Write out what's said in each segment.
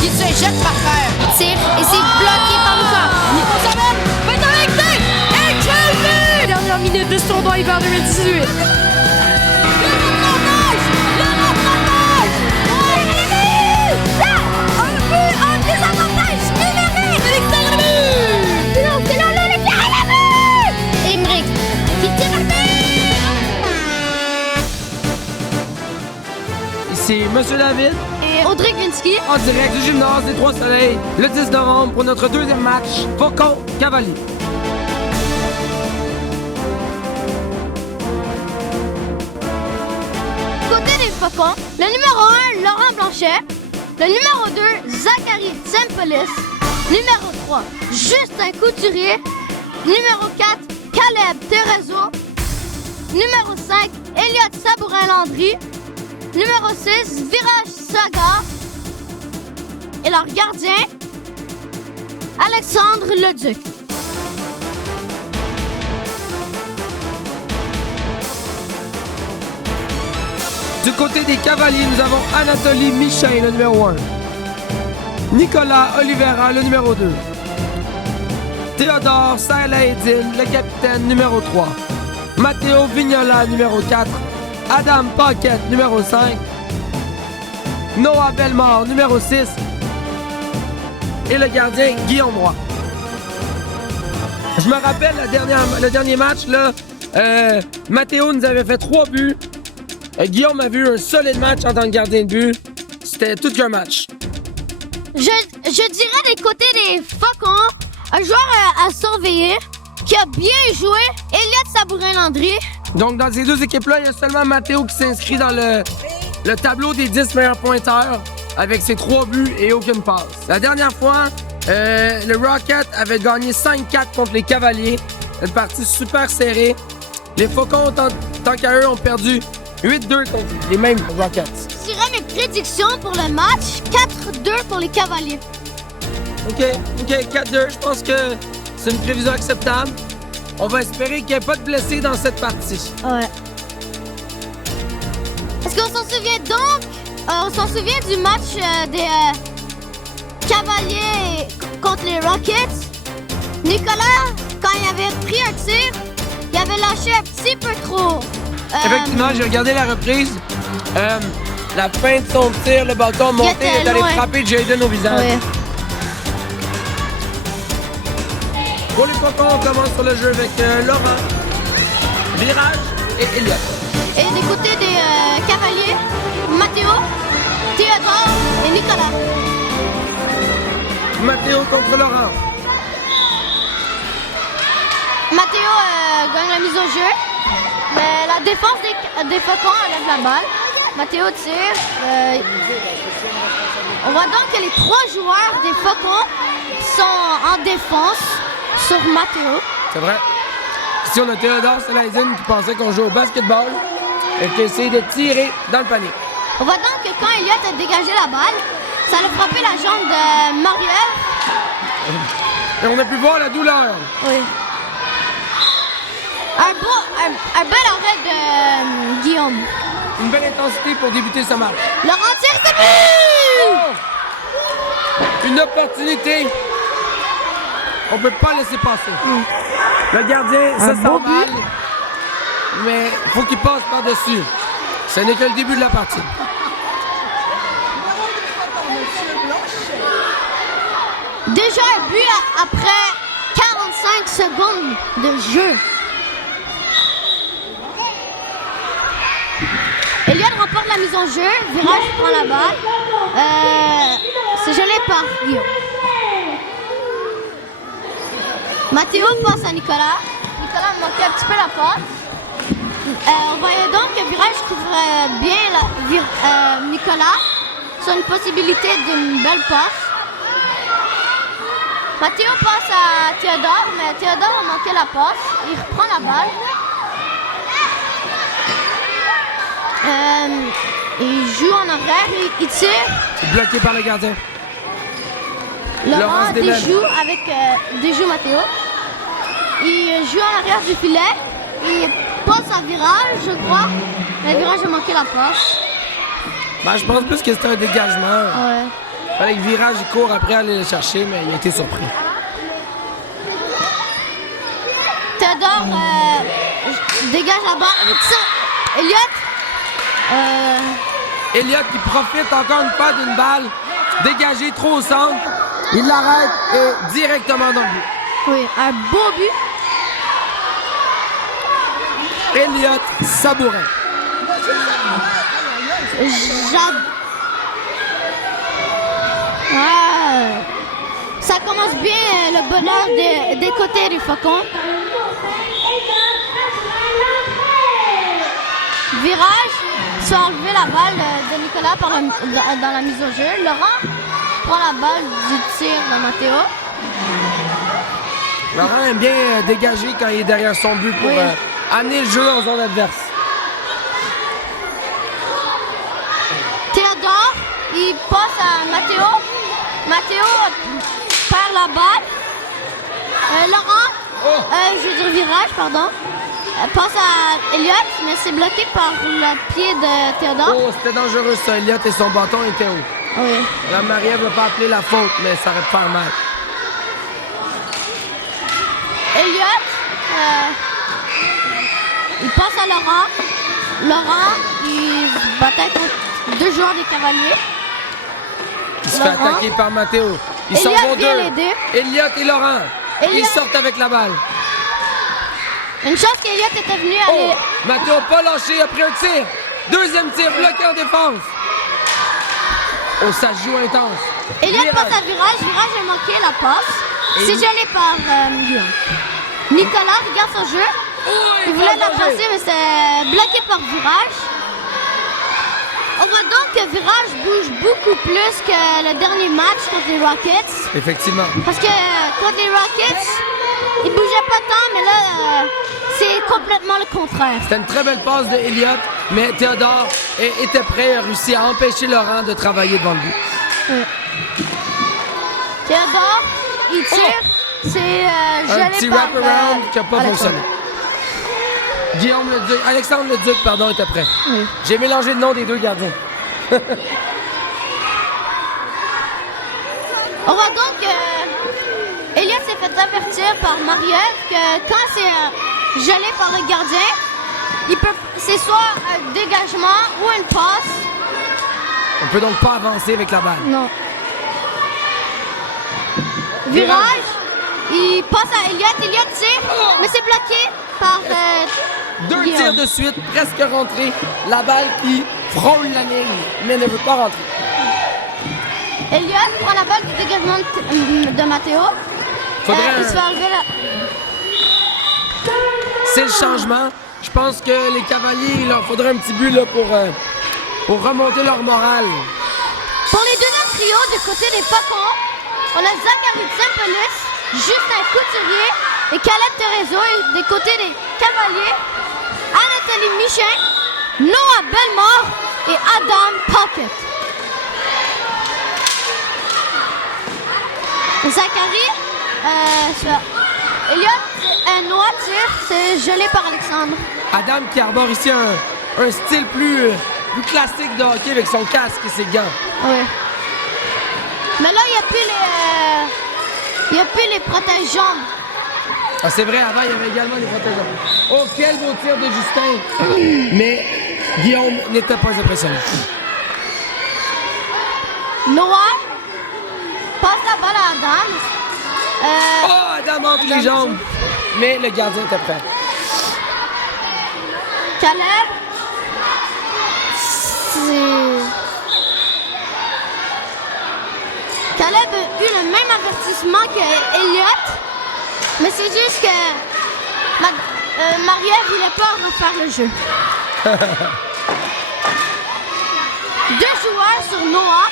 qui se jette par terre. Il tire et c'est bloqué par Lucas. Nico Savette va être avec lui! Et Chelsea! Dernière minute de ce tournoi hiver 2018. Ici Monsieur David Et Audrey Glinski. en direct du gymnase des Trois-Soleils le 10 novembre pour notre deuxième match Faucon Cavalier. Côté des Faucons, le numéro 1, Laurent Blanchet. Le numéro 2, Zachary Tsempelis. Numéro 3, Justin Couturier. Numéro 4, Caleb Terezo. Numéro 5, Elliott Sabourin-Landry. Numéro 6, Virage Saga. Et leur gardien, Alexandre Leduc. Du côté des Cavaliers, nous avons Anatoly Michin, le numéro 1. Nicolas Oliveira, le numéro 2. Théodore Salaedine, le capitaine, numéro 3. Matteo Vignola, numéro 4. Adam Paquette, numéro 5. Noah Bellemare, numéro 6. Et le gardien, Guillaume Roy. Je me rappelle le dernier match, là, Matteo nous avait fait 3 buts. Guillaume a vu un solide match en tant que gardien de but. C'était tout qu'un match. Je dirais des côtés des Faucons, un joueur à surveiller qui a bien joué, Elliott Sabourin-Landry. Donc, dans ces deux équipes-là, il y a seulement Matteo qui s'inscrit dans le tableau des 10 meilleurs pointeurs avec ses 3 buts et aucune passe. La dernière fois, le Rocket avait gagné 5-4 contre les Cavaliers. Une partie super serrée. Les Faucons, tant qu'à eux, ont perdu 8-2 contre les mêmes Rockets. Je dirais mes prédictions pour le match, 4-2 pour les Cavaliers. OK, 4-2. Je pense que c'est une prévision acceptable. On va espérer qu'il n'y ait pas de blessés dans cette partie. Ouais. Est-ce qu'on s'en souvient donc? On s'en souvient du match des Cavaliers contre les Rockets. Nicolas, quand il avait pris un tir, il avait lâché un petit peu trop. Effectivement, j'ai regardé la reprise. La fin de son tir, le bâton monté, il est allé loin. frapper Jaden au visage. Ouais. Pour les Faucons, on commence sur le jeu avec Laurent, Virage et Elliott. Et des côtés des Cavaliers, Matteo, Théodore et Nicolas. Matteo contre Laurent. Matteo gagne la mise au jeu. Mais la défense des Faucons enlève la balle. Matteo tire. On voit donc que les 3 joueurs des Faucons sont en défense sur Matteo. C'est vrai. Ici, on a Théodore Salaizine qui pensait qu'on jouait au basketball et qui a essayé de tirer dans le panier. On voit donc que quand Elliott a dégagé la balle, ça a frappé la jambe de Marielle. Et on a pu voir la douleur. Oui. Un bel arrêt de Guillaume. Une belle intensité pour débuter ce match. Laurent tire, c'est but! Une opportunité. On peut pas laisser passer. Le gardien se sent mal, mais il faut qu'il passe par-dessus. Ce n'est que le début de la partie. Déjà un but après 45 secondes de jeu. Elliott remporte la mise en jeu. Virage prend la balle. C'est gelé par Guillaume. Matteo passe à Nicolas. Nicolas manquait un petit peu la passe. On voyait donc que Virage couvrait bien Nicolas sur une possibilité d'une belle passe. Matteo passe à Théodore, mais Théodore a manqué la passe. Il reprend la balle. Il joue en arrière, il tire. C'est bloqué par le gardien. Laurent Laurence déjoue Matteo. Il joue en arrière du filet. Il passe à Virage, je crois. Mais Virage a manqué la passe. Ben, je pense plus que c'était un dégagement. Ouais. Fallait que Virage il court après aller le chercher, mais il a été surpris. Théodore dégage la balle. Elliott. Elliott qui profite encore une fois d'une balle dégagée trop au centre. Il l'arrête et directement dans le but. Oui, un beau but. Elliott Sabourin. Ça commence bien le bonheur des côtés du Faucon. Virage, se fait enlever la balle de Nicolas dans la mise au jeu. Laurent prend la balle du tir de Matteo. Laurent aime bien dégager quand il est derrière son but pour amener le jeu en zone adverse. Théodore, il passe à Matteo. Matteo perd la balle. Laurent, je veux dire Virage, pardon. Passe à Elliott, mais c'est bloqué par le pied de Théodore. Oh, c'était dangereux ça. Elliott et son bâton étaient haut. Oui. La Marie-Ève n'a pas appelé la faute, mais ça aurait pu faire mal. Elliott, il passe à Laurent. Laurent, il se battait contre 2 joueurs des Cavaliers. Il se fait attaquer par Matteo. Ils s'en Elliott vont vient deux. l'aider. Elliott et Laurent. Ils Elliott- sortent avec la balle. Une chance qu'Elliott était venu aller. Oh! Matteo pas lâché après un tir. Deuxième tir bloqué en défense. Oh, ça joue intense. Elliott Virage. passe à Virage. Virage a manqué la passe. Et C'est il- gelé par Guillaume. Nicolas regarde son jeu. Il voulait la passer, mais c'est bloqué par Virage. On voit donc que Virage bouge beaucoup plus que le dernier match contre les Rockets. Effectivement. Parce que contre les Rockets, ils bougeaient pas tant, mais là, c'est complètement le contraire. C'était une très belle passe de Elliott, mais Théodore était prêt, a réussi à empêcher Laurent de travailler devant le but. Théodore, il tire. C'est Un gelé petit par wrap-around qui n'a pas Alexandre. fonctionné. Guillaume Leduc, Alexandre Leduc, pardon, était prêt. Oui. J'ai mélangé le nom des deux gardiens. On voit donc que Elliott s'est fait avertir par Marie-Ève que quand c'est gelé par le gardien, c'est soit un dégagement ou une passe. On peut donc pas avancer avec la balle. Non. Virage, il passe à Elliott. Elliott tire, mais c'est bloqué par Deux Guillaume. tirs de suite, presque rentrés. La balle qui frôle la ligne, mais ne veut pas rentrer. Elliott prend la balle du dégagement de Matteo. Faudrait Il se fait enlever C'est le changement. Je pense que les Cavaliers, il leur faudrait un petit but là, pour remonter leur morale. Pour les deuxièmes trios du côté des Faucons, on a Zachary Tsempelis, Justin Couturier et Caleb Terezo. Et des côtés des Cavaliers, Anatoly Michin, Noah Bellemare et Adam Pocket. Zachary, Elliott, Noah tire, c'est gelé par Alexandre. Adam qui arbore ici un style plus classique de hockey avec son casque et ses gants. Oui. Mais là, il n'y a plus les protège-jambes. Ah, c'est vrai, avant, il y avait également les protège. Oh, quel beau tir de Justin! Mais Guillaume n'était pas impressionné. Noah passe la balle à Adam. Oh, Adam entre les jambes! Mais le gardien était prêt. Caleb. Caleb a eu le même avertissement que Elliott. Mais c'est juste que Marie-Ève voulait pas refaire le jeu. 2 joueurs sur Noah.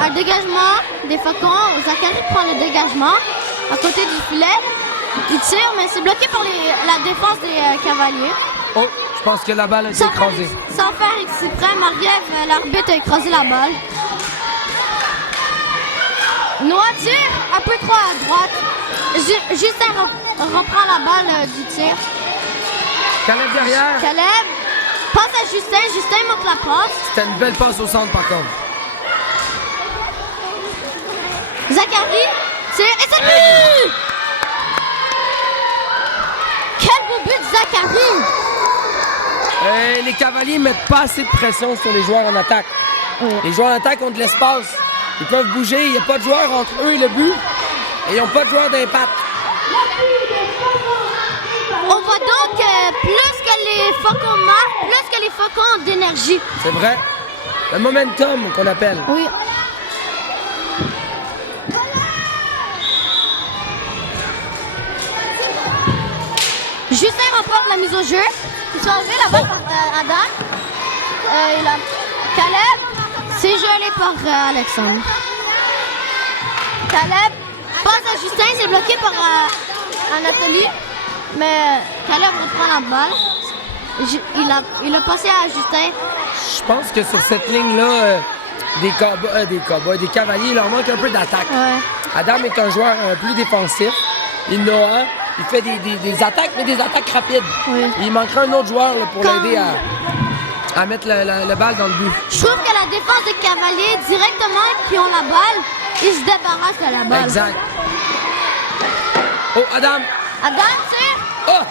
Un dégagement des Faucons. Zachary prend le dégagement à côté du filet. Il tire, mais c'est bloqué par la défense des Cavaliers. Oh, je pense que la balle a été écrasée. Sans faire exprès, Marie-Ève, l'arbitre a écrasé la balle. Noah tire un peu trop à droite. Justin reprend la balle du tir. Caleb derrière. Caleb passe à Justin. Justin monte la passe. C'était une belle passe au centre, par contre. Zachary tire et c'est le but! Quel beau but de Zachary! Les Cavaliers mettent pas assez de pression sur les joueurs en attaque. Les joueurs en attaque ont de l'espace. Ils peuvent bouger. Il n'y a pas de joueurs entre eux et le but. Et ils n'ont pas de joueurs d'impact. On voit donc que plus que les Faucons marquent, plus que les Faucons ont d'énergie. C'est vrai. Le momentum qu'on appelle. Oui. Justin remporte la mise au jeu. Ils sont enlevés la balle par Adam. Caleb, c'est gelé par Alexandre. Caleb passe à Justin, c'est bloqué par Anatolie. Mais Caleb reprend la balle. Il a passé à Justin. Je pense que sur cette ligne-là, des Cavaliers, il leur manque un peu d'attaque. Ouais. Adam est un joueur plus défensif. Et Noah, il fait des attaques, mais des attaques rapides. Oui. Il manquerait un autre joueur là, pour l'aider à mettre la balle dans le but. Je trouve que la défense des Cavaliers, directement qui ont la balle, ils se débarrassent de la balle. Exact. Oh, Adam! Adam, tire. Oh!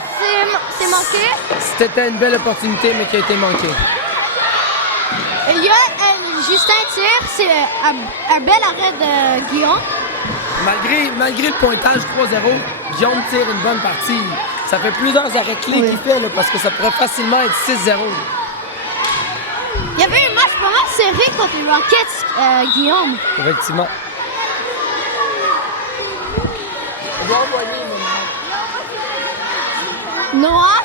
C'est manqué. C'était une belle opportunité, mais qui a été manquée. Il y a Justin tire, c'est un bel arrêt de Guillaume. Malgré le pointage 3-0, Guillaume tire une bonne partie. Ça fait plusieurs arrêts clés qu'il fait, là, parce que ça pourrait facilement être 6-0. Il y avait un match vraiment serré contre les Rockets, Guillaume. Effectivement. Noah,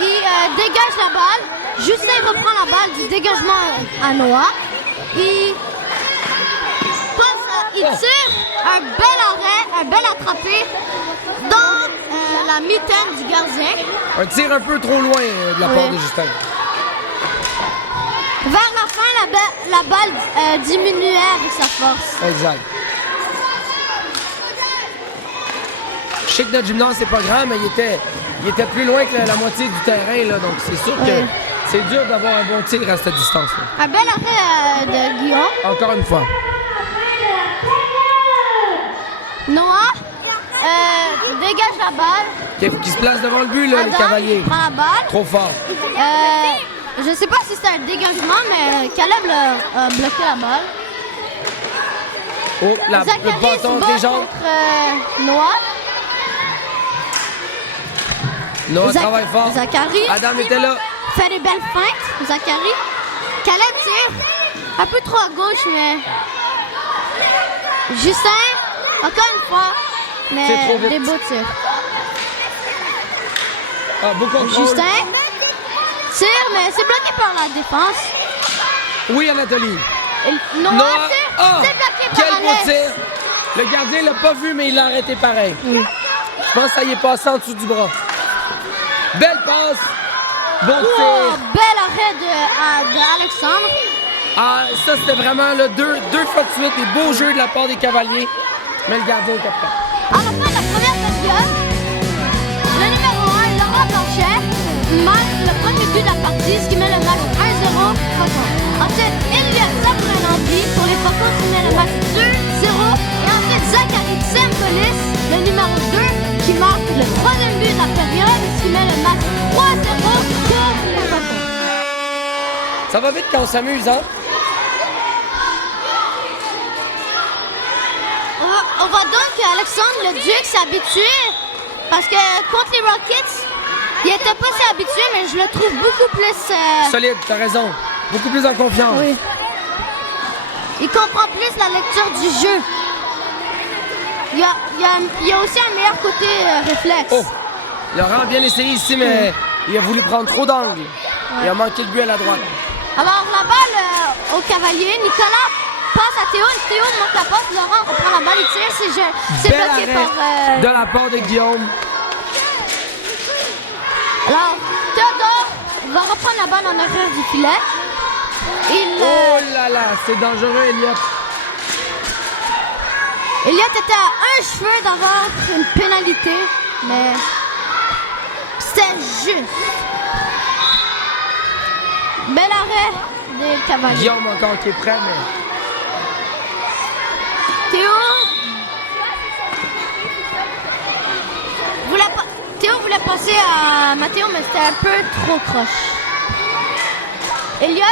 il dégage la balle. Justin reprend la balle du dégagement à Noah. Il tire un bel arrêt, un bel attrapé dans la mitaine du gardien. Un tir un peu trop loin de la part de Justin. Vers la fin, la balle diminuait avec sa force. Exact. Je sais que notre gymnase, c'est pas grand, mais il était plus loin que la moitié du terrain, là, donc c'est sûr que c'est dur d'avoir un bon tir à cette distance-là. Un bel arrêt de Guillaume. Encore une fois. Noah dégage la balle. Il faut qu'il se place devant le but, là, Adam les Cavaliers. prend la balle. Trop fort. Je sais pas si c'est un dégagement, mais Caleb a bloqué la balle. Oh, le Zachary bâton se bat des jambes. contre Noah. Noah travaille fort. Zachary Adam était là. fait des belles feintes. Zachary. Caleb tire un peu trop à gauche, mais Justin, encore une fois, C'est mais trop vite. des beaux tirs. Beau contrôle. Justin tire, mais c'est bloqué par la défense. Oui, Anatolie. Noah Noah. tire, Ah! c'est bloqué par Quel beau Alex. tir. Le gardien l'a pas vu, mais il l'a arrêté pareil. Je pense que ça y est passé en dessous du bras. Belle passe. Beau Oh, tir. bel arrêt de Alexandre. Ah, ça, c'était vraiment là, deux fois de suite, des beaux jeux de la part des Cavaliers. Mais le gardien était prêt. À la fin de la première période, le numéro 1, Laurent Blanchet, marque le premier but de la partie, ce qui met le match 1-0 Faucon. Ensuite, Elliot Sabourin-Landry pour les Faucons, qui met le match 2-0. Et ensuite, Zachary Tsempolis, le numéro 2, qui marque le troisième but de la période, ce qui met le match 3-0 pour les Faucons. Ça va vite quand on s'amuse, hein? On voit donc qu'Alexandre le Duc s'est habitué, parce que contre les Rockets, il était pas si habitué, mais je le trouve beaucoup plus... Solide, t'as raison. Beaucoup plus en confiance. Oui. Il comprend plus la lecture du jeu. Il y a aussi un meilleur côté réflexe. Oh! Laurent a bien essayé ici, mais il a voulu prendre trop d'angles. Il a manqué le but à la droite. Alors, la balle au cavalier. Nicolas passe à Théo. Théo monte la passe. Laurent reprend la balle et tire. C'est Bel bloqué arrêt par... de la part de Guillaume. Alors, Théodore va reprendre la balle en arrière du filet. Oh là là, c'est dangereux, Elliot. Elliot était à un cheveu d'avoir une pénalité, mais c'était juste. Bel arrêt des Cavaliers. Guillaume encore qui est prêt, mais... Théo voulait passer à Mathéo, mais c'était un peu trop croche. Elliott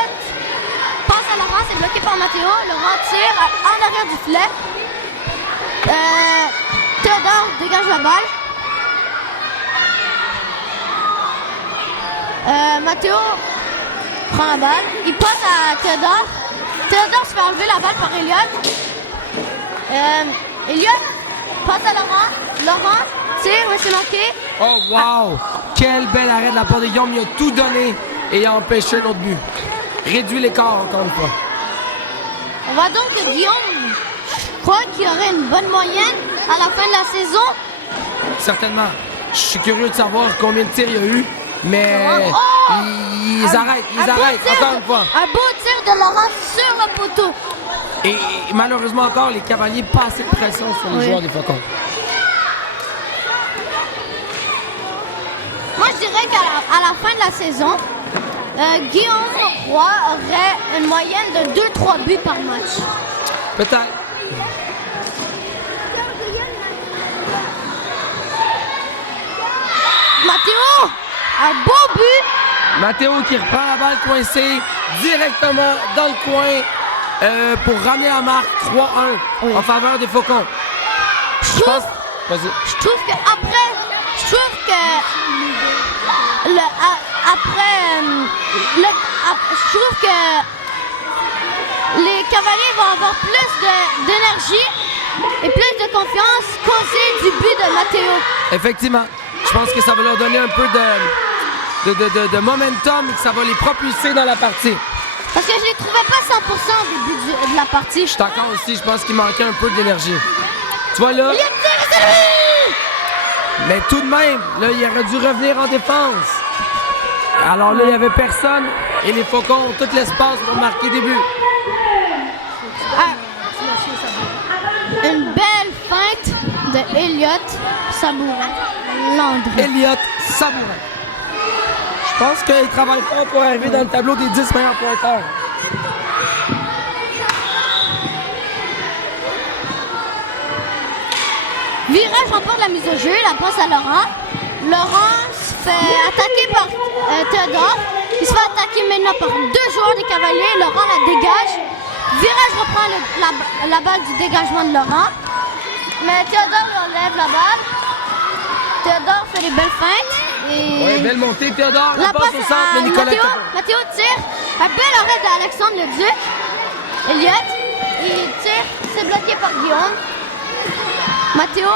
passe à Laurent, c'est bloqué par Mathéo. Laurent tire en arrière du filet. Théodore dégage la balle. Mathéo prend la balle. Il passe à Théodore. Théodore se fait enlever la balle par Elliott. Elliott passe à Laurent. Laurent tire, mais c'est manqué. Oh, wow! Quel bel arrêt de la part de Guillaume. Il a tout donné et il a empêché un autre but. Réduit l'écart encore une fois. On va donc que Guillaume, je crois qu'il y aurait une bonne moyenne à la fin de la saison. Certainement. Je suis curieux de savoir combien de tirs il y a eu, mais ils arrêtent encore une fois. Un beau tir de Laurent sur le poteau. Et malheureusement encore, les Cavaliers pas assez de pression sur les joueurs des Faucons. Moi, je dirais qu'à la fin de la saison, Guillaume Roy aurait une moyenne de 2-3 buts par match. Peut-être. Mathéo, un beau but. Mathéo qui reprend la balle coincée directement dans le coin pour ramener la marque 3-1 en faveur des Faucons. Je trouve que les Cavaliers vont avoir plus d'énergie et plus de confiance causé du but de Mathéo. Effectivement. Je pense que ça va leur donner un peu de momentum et que ça va les propulser dans la partie. Parce que je les trouvais pas 100% au début de la partie. Je suis d'accord aussi, je pense qu'il manquait un peu d'énergie. Tu vois là? Mais tout de même, là, il aurait dû revenir en défense. Alors là, il n'y avait personne et les Faucons ont tout l'espace pour marquer des buts. Une belle feinte de Elliott Sabourin-Landry. Elliott Sabourin. Je pense qu'il travaille fort pour arriver dans le tableau des 10 meilleurs pointeurs. Virage remporte la mise au jeu, la passe à Laurent. Laurent se fait attaquer par Théodore. Il se fait attaquer maintenant par 2 joueurs des Cavaliers. Laurent la dégage. Virage reprend la balle du dégagement de Laurent. Mais Théodore enlève la balle. Théodore fait des belles feintes. Oui, belle montée. Théodore, la passe au centre, mais Nicolas... Mathéo tire. Un bel arrêt d'Alexandre Leduc. Elliott, il tire. C'est bloqué par Guillaume. Mathéo.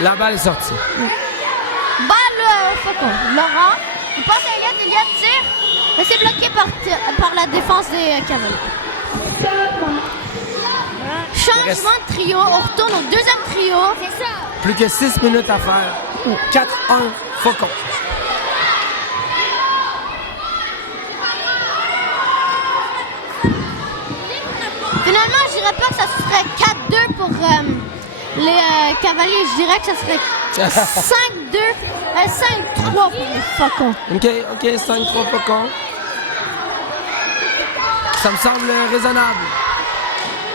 La balle est sortie. Balle au Faucon. Laurent. Il passe à Elliott. Elliott tire. Mais c'est bloqué par la défense des Cavaliers. Changement de trio. On retourne au deuxième trio. C'est ça. Plus que 6 minutes à faire. 4-1 Faucon. Finalement, je dirais pas que ça serait 4-2 pour les Cavaliers. Je dirais que ça serait 5-2, 5-3 pour les Faucons. OK, 5-3 Faucons. Ça me semble raisonnable.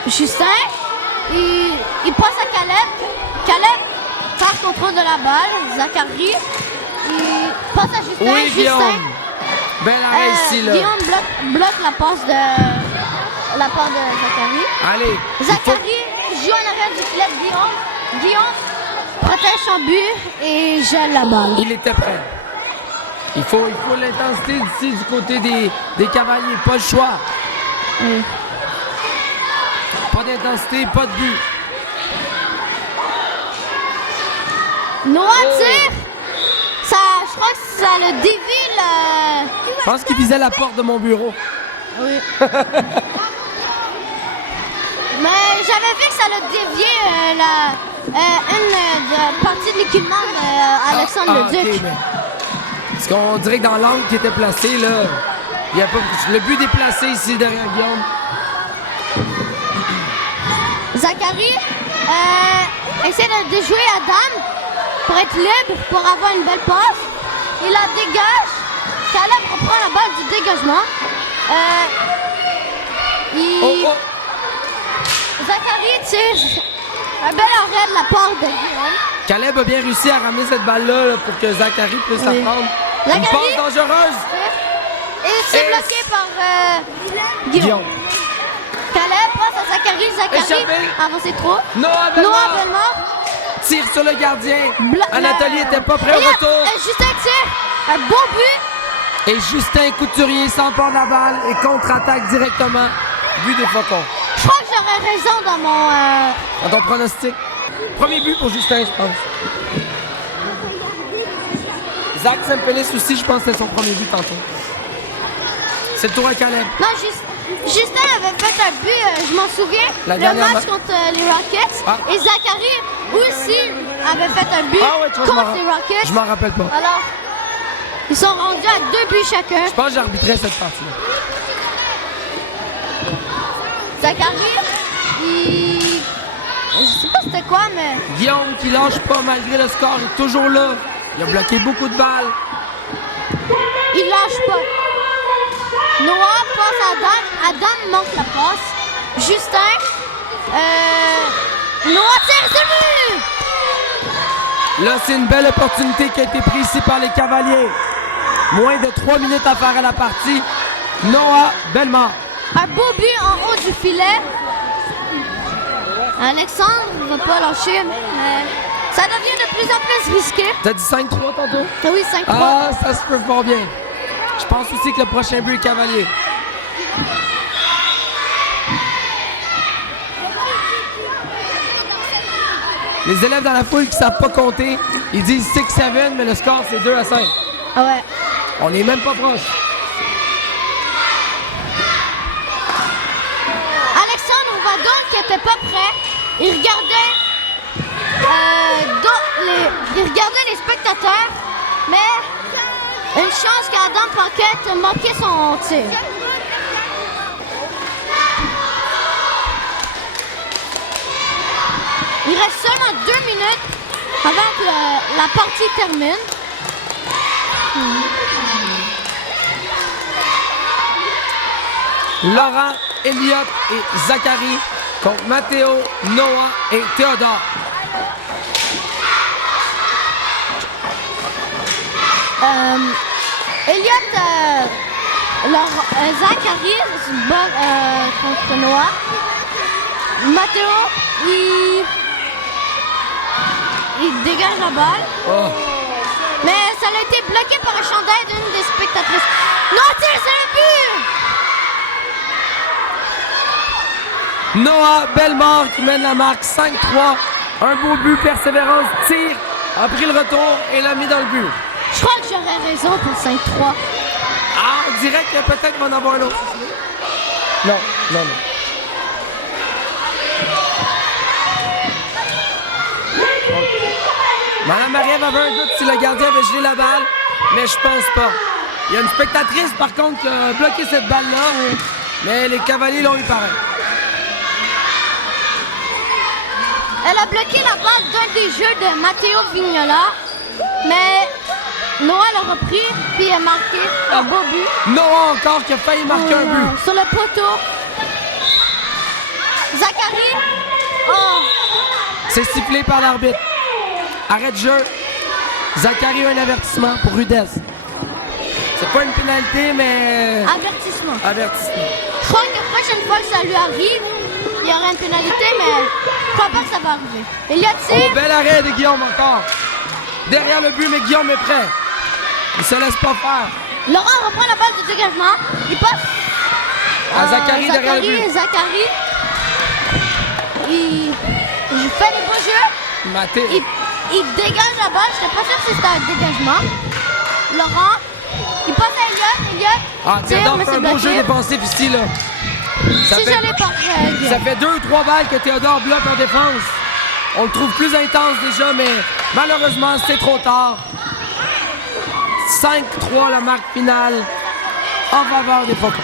Justin, il passe à Caleb. Caleb perd contrôle de la balle. Zachary, il passe à Justin. Oui, Guillaume. Justin, Bel arrêt ici, là. Guillaume bloque la passe de Zachary. Allez. Zachary joue en arrière du filet de Guillaume. Guillaume protège son but et gèle la balle. Il était prêt. Il faut l'intensité d'ici du côté des Cavaliers. Pas le choix. Oui. Pas d'intensité, pas de but. Noah tire. Je crois que ça le dévie le... Je pense qu'il visait la porte de mon bureau. Oui. Mais j'avais vu que ça l'a dévié une partie de l'équipement d'Alexandre Leduc. OK, mais... Parce qu'on dirait que dans l'angle qui était placé, là, il y a pas... le but est placé ici derrière Guillaume. Zachary essaie de déjouer Adam pour être libre, pour avoir une belle passe. Il la dégage. Caleb reprend la balle du dégagement. Zachary tire un bel arrêt de la part de Guillaume. Caleb a bien réussi à ramener cette balle-là là, pour que Zachary puisse la prendre. Une Zachary. passe dangereuse. Et c'est Et- bloqué par Guillaume. Caleb passe à Zachary. Zachary Échappé. avancé trop. Noah Noah Bellemare Bellemare. tire sur le gardien. Bla- Anatoly la- était pas prêt au Elliott, retour. Justin tire. Un bon but. Et Justin Couturier s'empare la balle et contre-attaque directement. But des Faucons. Je crois que j'aurais raison dans mon... Dans ton pronostic. Premier but pour Justin, je pense. Zach Sempelis aussi, je pense que c'était son premier but tantôt. C'est le tour à Caleb. Non, Justin avait fait un but, je m'en souviens, La le dernière match contre les Rockets. Ah. Et Zachary aussi avait fait un but Ah ouais, tu vois, contre les Rockets. je m'en rappelle pas. Alors, ils sont rendus à 2 buts chacun. Je pense que j'arbitrais cette partie-là. Zachary, je sais pas c'était quoi, mais Guillaume qui lâche pas malgré le score est toujours là. Il a bloqué beaucoup de balles. il lâche pas. Noah passe à Adam. Adam manque la passe. Justin, Noah tire, c'est but! Là, c'est une belle opportunité qui a été prise ici par les Cavaliers. Moins de 3 minutes à faire à la partie. Noah Bellemare. Un beau but en haut du filet. Alexandre ne va pas lâcher, mais ça devient de plus en plus risqué. T'as dit 5-3 tantôt? Ah oui, 5-3. Ah, ça se peut fort bien. Je pense aussi que le prochain but est Cavalier. Les élèves dans la foule qui savent pas compter, ils disent 6-7, mais le score c'est 2-5. Ah ouais. On n'est même pas proche. Alexandre Vadon qui était pas prêt, il regardait, il regardait les spectateurs, mais une chance qu'Adam Paquette manquait son tir. Il reste seulement 2 minutes avant que la partie termine. Laurent, Elliott et Zachary contre Mathéo, Noah et Théodore. Elliott, Zachary se bat contre Noah. Mathéo, il dégage la balle. Oh. Mais ça a été bloqué par un chandail d'une des spectatrices. Non, tire, c'est le but! Noah Bellemare qui mène la marque 5-3. Un beau but, persévérance, tire, a pris le retour et l'a mis dans le but. Je crois que j'aurais raison pour 5-3. Ah, on dirait que peut-être qu'on va en avoir un autre. Non, non, non. Madame Marie-Ève avait un doute si le gardien avait gelé la balle, mais je pense pas. Il y a une spectatrice, par contre, qui a bloqué cette balle-là, mais les Cavaliers l'ont eu pareil. Elle a bloqué la balle d'un des jeux de Matteo Vignola, mais Noah l'a repris puis a marqué un beau but. Noah encore qui a failli marquer un but. Sur le poteau. Zachary. Oh, C'est sifflé par l'arbitre. Arrêt de jeu. Zachary a un avertissement pour rudesse. C'est pas une pénalité, mais... avertissement. Avertissement. Je crois que la prochaine fois que ça lui arrive, il y aura une pénalité, mais je crois pas que ça va arriver. Il y a Oh, tir. bel arrêt de Guillaume encore. Derrière le but, mais Guillaume est prêt. Il se laisse pas faire. Laurent reprend la balle du dégagement. Il passe À Zachary derrière le but. Zachary. Il fait les beaux jeux. Maté. Il dégage la balle. Je n'étais pas sûr si c'était un dégagement. Laurent. Il passe à Elliott. Elliott. Ah, tire, Théodore mais fait c'est un beau bloqué. jeu défensif ici, là. Ça C'est fait, gelé par ça fait 2 ou 3 balles que Théodore bloque en défense. On le trouve plus intense déjà, mais malheureusement, c'est trop tard. 5-3 la marque finale en faveur des Faucons.